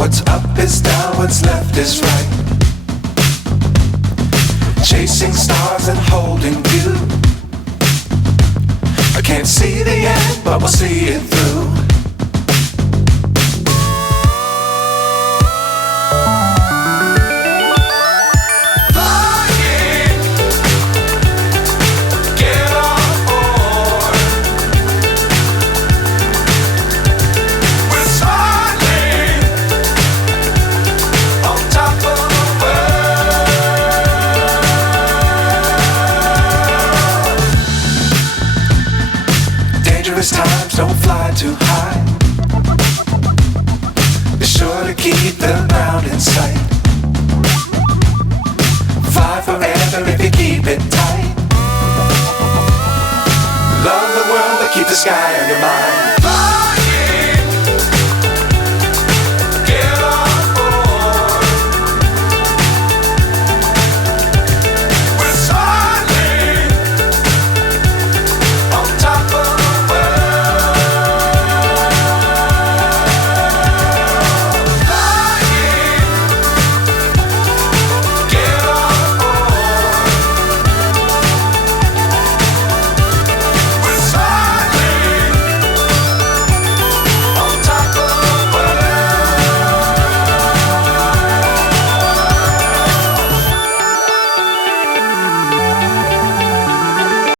What's up is down, what's left is right. Chasing stars and holding you. I can't see the end, but we'll see it through. Dangerous times, don't fly too high. Be sure to keep the ground in sight. Fly forever if you keep it tight. Love the world, but keep the sky on your mind.